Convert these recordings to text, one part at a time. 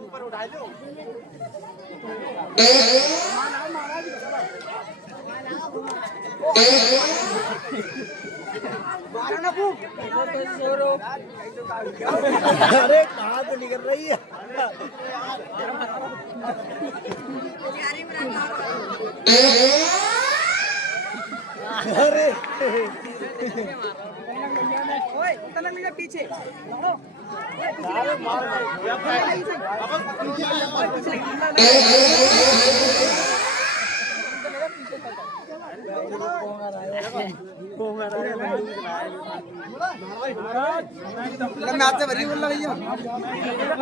ऊपर उठा लो। अरे कहाँ से निकल रही है? अरे पीछे मैं आपसे भरी बोल रहा भैया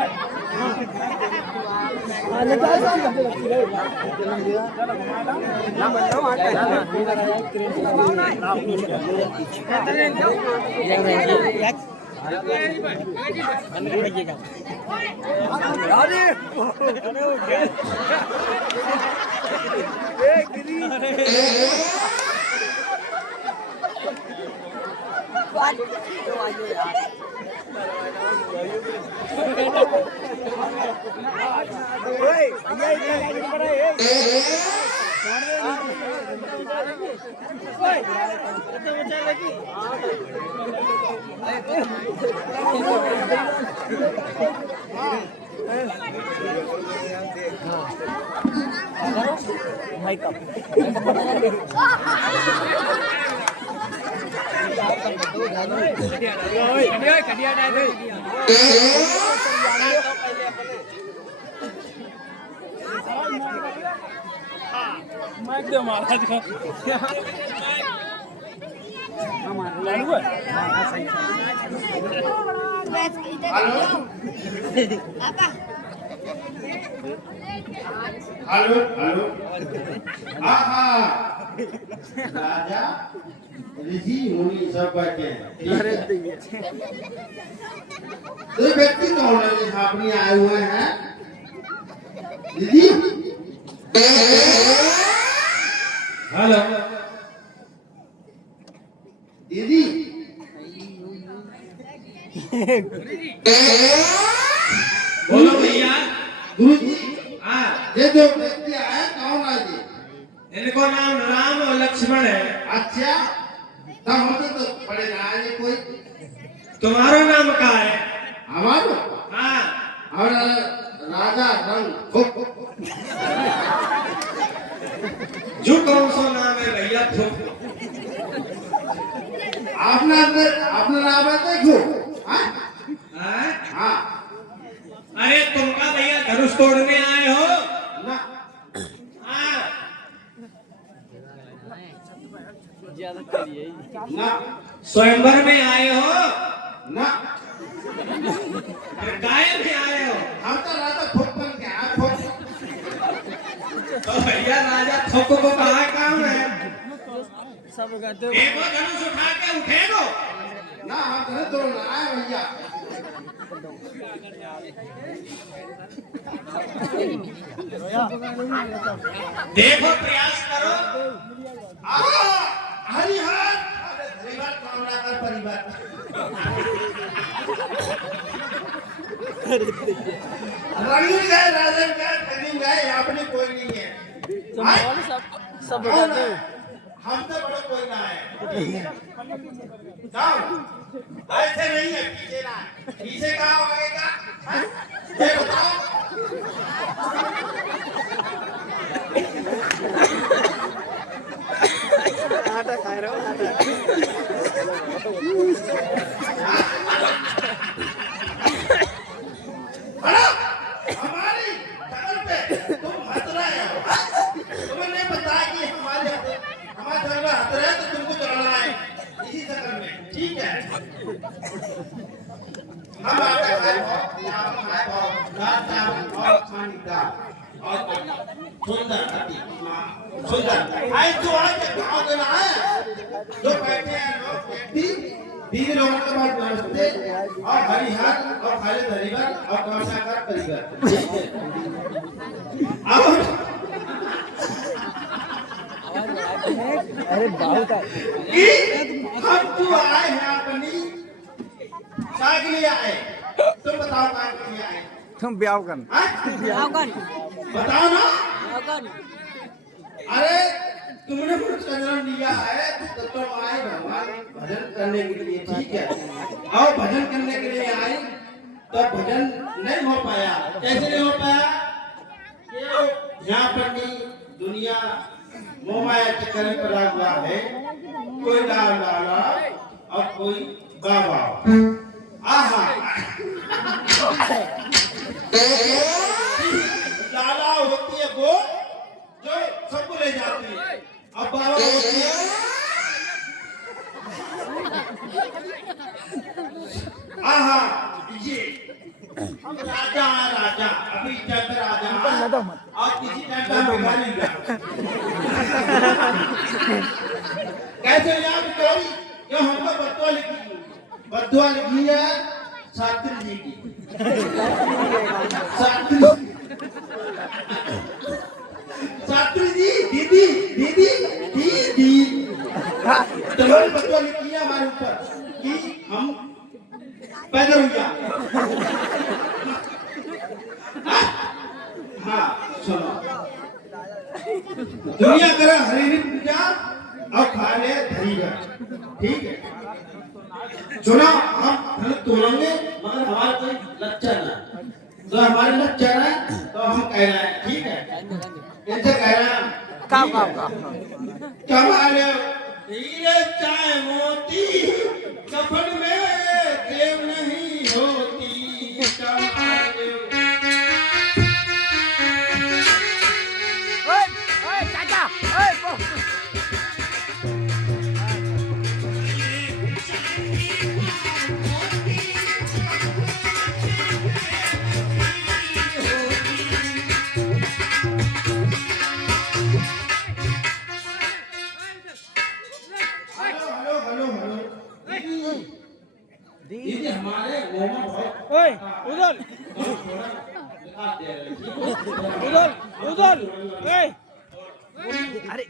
महाराज का हेलो हेलो हाँ राजा ऋषि मुनि सब बैठे हैं तो व्यक्ति कौन है जो अपनी आए हुए हैं दीदी हेलो दीदी बोलो भैया गुरु जी हाँ ये जो व्यक्ति आया कौन है जी इनको नाम राम और लक्ष्मण है अच्छा तो हम तो बड़े राज है कोई तुम्हारा नाम क्या है हमारा हाँ और राजा रंग जो कौन सा नाम है भैया अपना नाम है देखो हाँ अरे तुमका भैया धनुष तोड़ने आए हो ना ना स्वयंवर में आए हो ना गाय में आए हो हम तो राजा थोपन के आए तो भैया राजा थोप को कहा काम है सब देखो धनुष उठा के उठेगो ना हम धनुष तोड़ना आए भैया देखो प्रयास करो हरिहर परिवार कामना कर परिवार रंगीन गए राजन गए खरीद गए यहाँ पे कोई नहीं है सब हमसे बड़ा कोई ना है ऐसे नहीं है पीछे ना पीछे कहाँ होगा ये बताओ आटा खा रहा हूँ हमारी शक्ल पे तुम हंस रहे हो तुम्हें नहीं पता कि हमारे शक्ल में हंस रहे तो तुमको चलना है इसी शक्ल में ठीक है हम आटा खाए मखानीदार और सुंदर अति सुंदर। आज जो आज गाँव के ना है जो बैठे हैं लोग व्यक्ति दीदी लोगों के पास नमस्ते और हरिहर और खालिद हरिहर और कमसाकार परिवार। अरे बहुत हम तू आए हैं अपनी क्या के लिए आए? तुम बताओ क्या के लिए आए? तुम ब्याह कर बताओ ना। अरे तुमने मुझे जन्म लिया है तो तुम आए भगवान भजन करने के लिए, ठीक है। और भजन करने के लिए आई तो भजन नहीं हो पाया। कैसे नहीं हो पाया? यहाँ पर भी दुनिया मोहमाया के चक्कर में पड़ा हुआ है। कोई लाल लाला और कोई बाबा। आहा लाला होती है वो जो सबको ले जाती है, अब बाबा होती है आहा ये राजा राजा अभी टाइम पे राजा और किसी टाइम पे भिखारी का। कैसे याद करी जो हमको बद्दुआ लिखी है शास्त्री जी की। शास्त्री जी दीदी दीदी दीदी तुम्हारी बद्दुआ लिखी है हमारे ऊपर कि हम पैदा हुआ। हाँ सुनो, दुनिया करे हरी पूजा और खा ले धरीगा, ठीक है। सुनो हम धन तोड़ेंगे मगर हमारा कोई लक्षण है, तो हमारे लक्षण है तो हम कह रहे हैं, ठीक है। कैसे कह रहे हैं? कमाल हीरे चाहे मोती कफन में देव नहीं होती। दीदी हमारे ओए उधर उधर ए अरे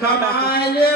कमाले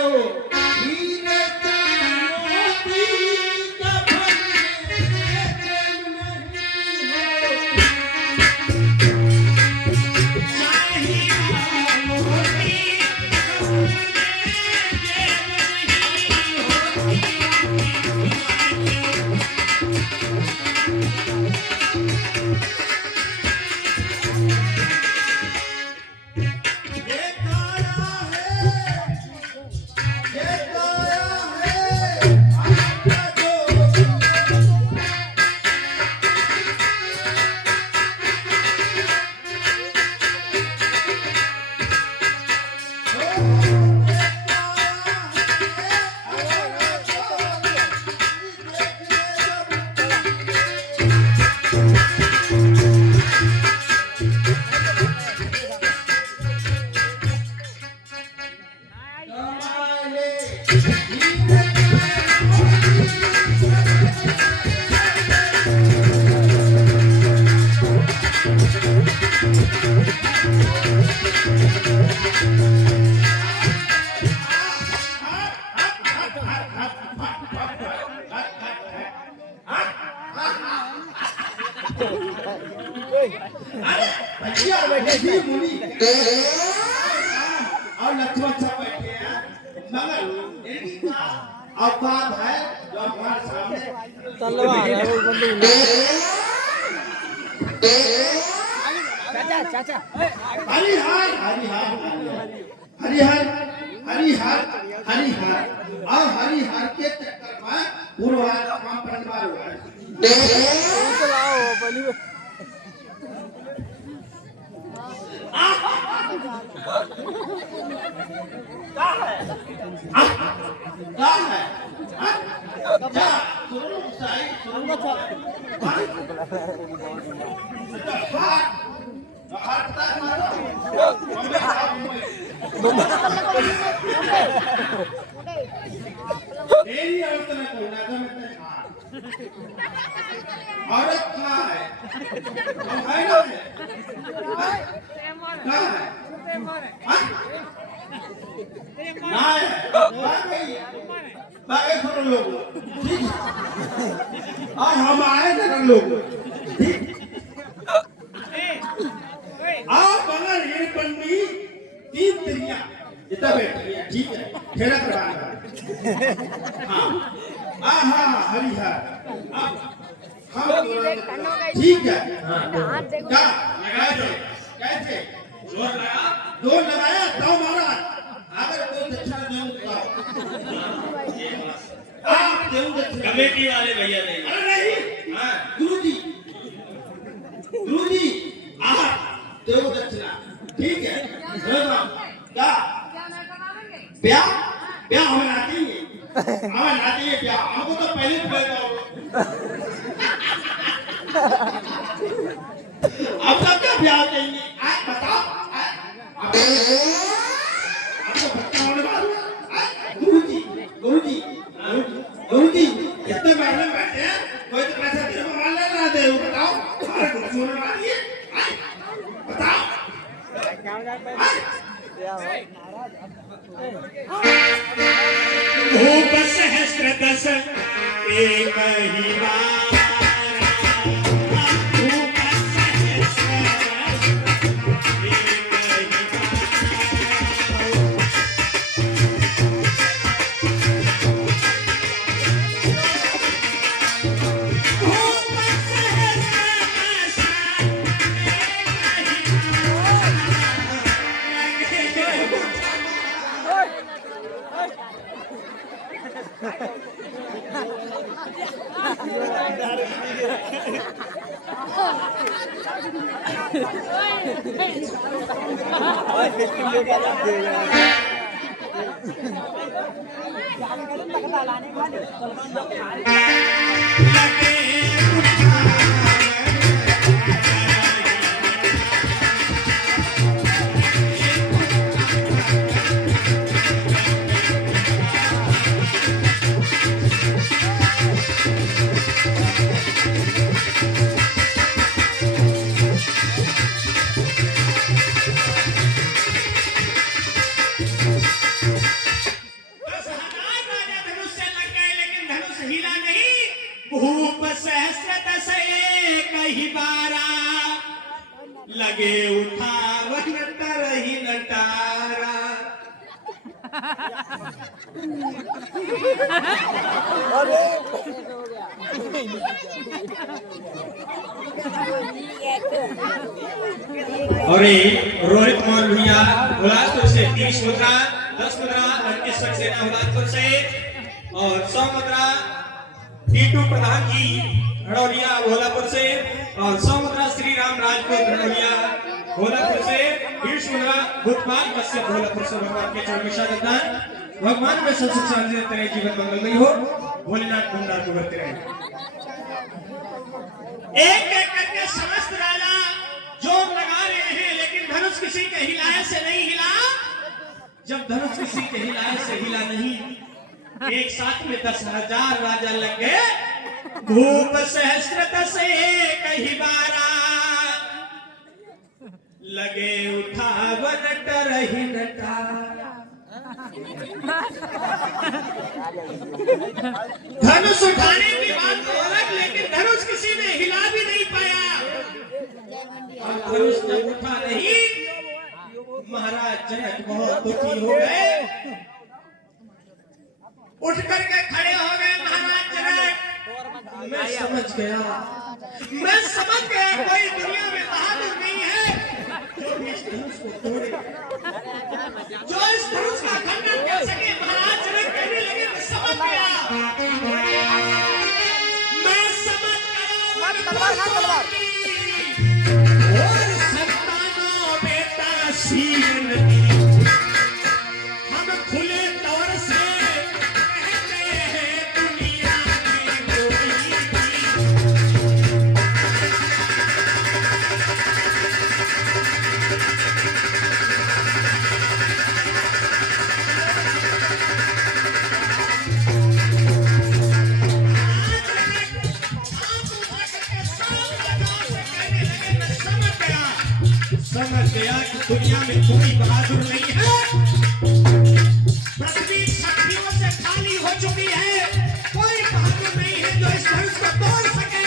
और लक्ष्मण सब बैठे हैं, मगर इनकी औकात है जो हमारे सामने तलवार है वो बंदूक। चाचा चाचा हरिहर हरिहर हरिहर हरिहर हरिहर और हरिहर के चक्कर में पूर्वार का परिवार हुआ है। क्या है हाँ? क्या है हाँ? क्या सुनो साई सुनो हाँ? हाथ तक मारो मेरी औरत ने बोला था मैं औरत कहाँ है है ना कहाँ है ना है बाकी थोड़े लोग ठीक और हम आए थे लोग ठीक आप अगर ये बंदी 3 तिरियां इतना बैठी है ठीक है खेला करवाना हाँ हाँ हरिहर हम ठीक है क्या लगाए थे कैसे जोर लगा जोर लगाया तो मारा अगर कोई अच्छा नहीं हुआ आप देंगे कमेटी वाले भैया नहीं अरे नहीं हाँ गुरुजी आप देव दक्षिणा ठीक है क्या ब्याह ब्याह हमें आती है ब्याह हमको तो पहले आपका क्या ब्याह चाहिए आज बताओ आपको बच्चा होने वाला है गुरुजी इतने महीने बैठे हैं कोई तो पैसा तेरे को मान लेना दे बताओ हमारे कुछ होने वाली है बताओ भूप सहस्र दस एक ही बार भूप सहस्र भूप सहस्र दस एक ही बारा लगे उठावन तरही नटारा और रोहित मोहन भैया उलासपुर से 30 मुद्रा 10 मुद्रा अंकित सक्सेना उलासपुर से और 100 मुद्रा टीटू प्रधान जी हड़ौलिया भोलापुर से और 100 मुद्रा श्री राम राजपूत हड़ौलिया भोलापुर से 20 मुद्रा भूतपाल कश्यप भोलापुर से भगवान के चरण में शागतदान भगवान में सब सुख शांति तेरे जीवन मंगलमय हो भोलेनाथ भंडार को भरते रहे एक एक करके समस्त राजा जोर लगा रहे हैं लेकिन धनुष किसी के हिलाए से नहीं हिला जब धनुष किसी के हिलाए से हिला नहीं एक साथ में 10,000 राजा लग गए भूप सहस्र दस एक ही बारा लगे उठावन तरही नटारा धनुष उठाने की बात तो अलग लेकिन धनुष किसी ने हिला भी नहीं पाया और धनुष जब उठा नहीं महाराज जनक बहुत दुखी हो गए उठ करके खड़े हो गए महाराज जनक मैं समझ गया कोई दुनिया में बहादुर नहीं है जो इस धनुष को तोड़े जो इस धनुष का खंडन कर सके महाराज जनक कहने लगे मैं समझ गया और संतानों बेटा सीन कोई बहादुर नहीं है। पृथ्वी शक्तियों से खाली हो चुकी है, कोई बहादुर नहीं है जो इस धनुष को तोड़ सके।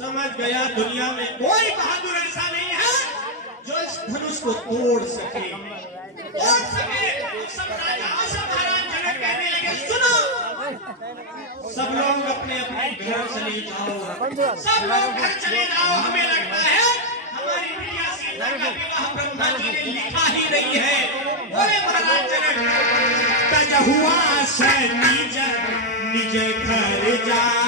समझ गया दुनिया में कोई बहादुर ऐसा नहीं है जो इस धनुष को तोड़ सके। तोड़ सके। सब राजाओं से महाराज जनक कहने लगे, सुनो सब लोग अपने अपने घर चले जाओ, सब लोग घर चले जाओ। हमें लगता है हमारी प्रिया सीता का विवाह ब्रह्मा जी ने लिखा ही नहीं है। बोले महाराज जनक, तज हुआ से निज निज घर जाओ।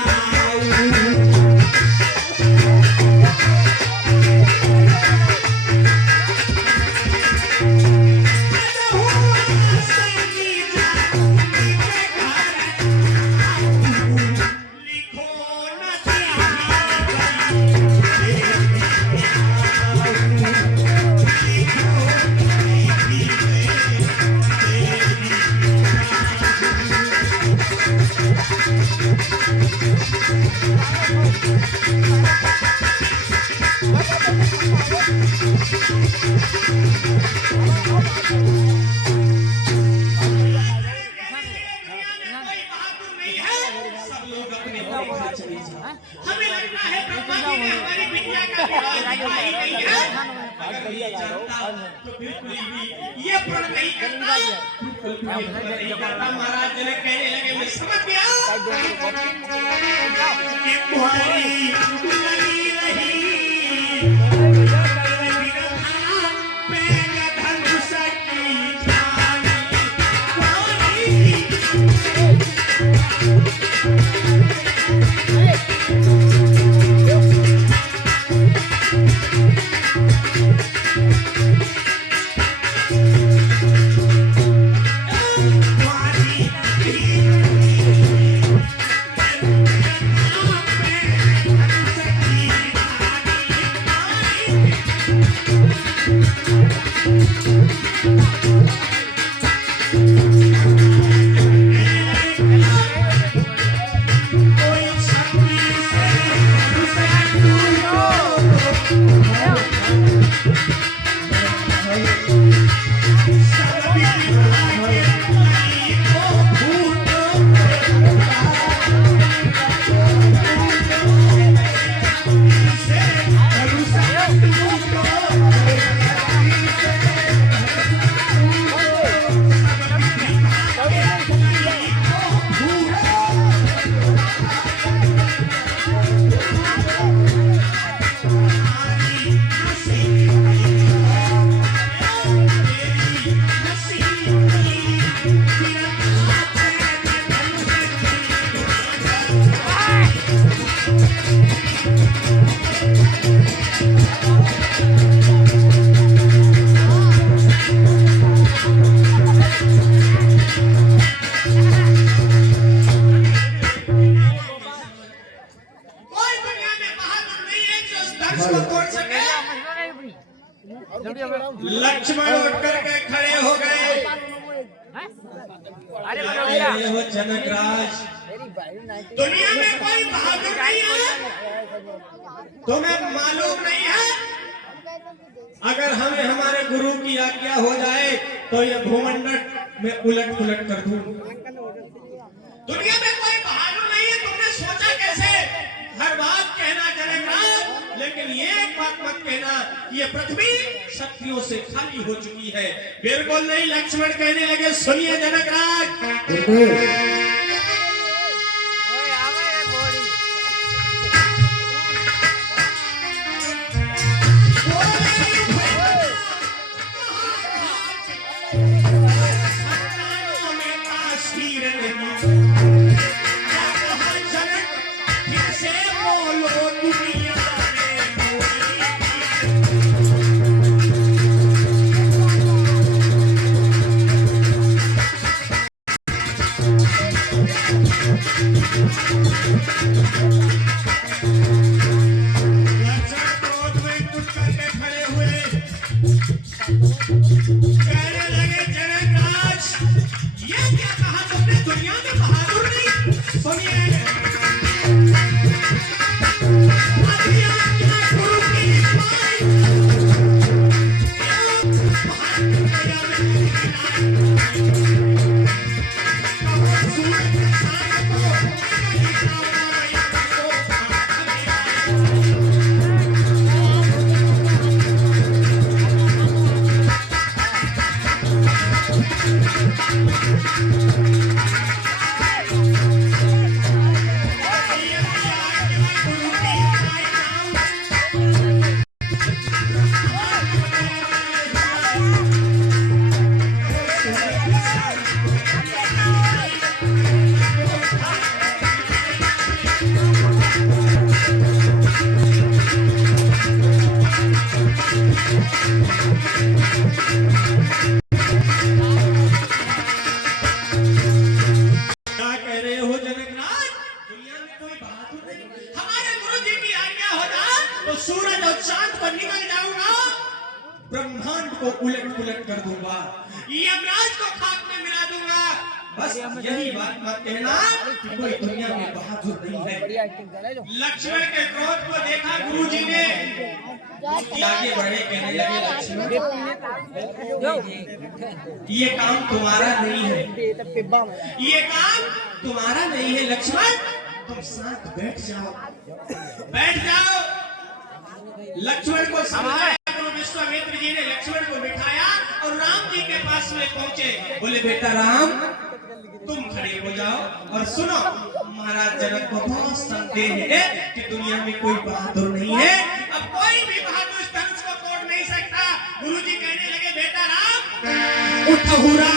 हमें लगता है ब्रह्मा जी ने हमारी बिटिया का विवाह लिखा ही नहीं है। अगर ये जानता तो बिल्कुल भी ये प्रण नहीं करता, महाराज जनक कहने लगे, मैं समझ गया कि तुम्हारी लगी रही लक्ष्मण उठ करके खड़े हो गए। अरे हो जनकराज, दुनिया में कोई बहादुर नहीं है, तुम्हें मालूम नहीं है? अगर हमें हमारे गुरु की आज्ञा हो जाए तो यह भूमंडल में उलट पुलट कर दूं। दुनिया में कोई बहादुर नहीं है, तुमने सोचा कैसे? हर बात कहना जनकराज, लेकिन ये एक बात मत कहना कि ये पृथ्वी शक्तियों से खाली हो चुकी है। बिल्कुल नहीं। लक्ष्मण कहने लगे, सुनिए जनकराज, कहने लगे जनकराज, ये क्या कहा तुमने, दुनिया में बहादुर नहीं? सुनिए, आज्ञा क्या गुरु की माई, बहादुर प्रजा में सूरज के साथ को सूरज और चांद पर निकल जाऊंगा, ब्रह्मांड को उलट पुलट कर दूंगा, यमराज को खाक में मिला दूंगा। बस यही बात मत कहना कि कोई दुनिया में बहादुर नहीं है। लक्ष्मण के क्रोध को देखा गुरुजी ने, आगे बढ़े, कहने लगे लक्ष्मण, ये काम तुम्हारा नहीं है, ये काम तुम्हारा नहीं है लक्ष्मण, तुम साथ बैठ जाओ, बैठ जाओ। लक्ष्मण को समझाया तो विश्वामित्र जी ने लक्ष्मण को बिठाया और राम जी के पास में पहुंचे। बोले बेटा राम, तुम खड़े हो जाओ और सुनो, महाराज जनक को बहुत संदेह है कि दुनिया में कोई बहादुर नहीं है, अब कोई भी बहादुर इस धनुष को तोड़ नहीं सकता। गुरुजी कहने लगे बेटा राम, उठहुरा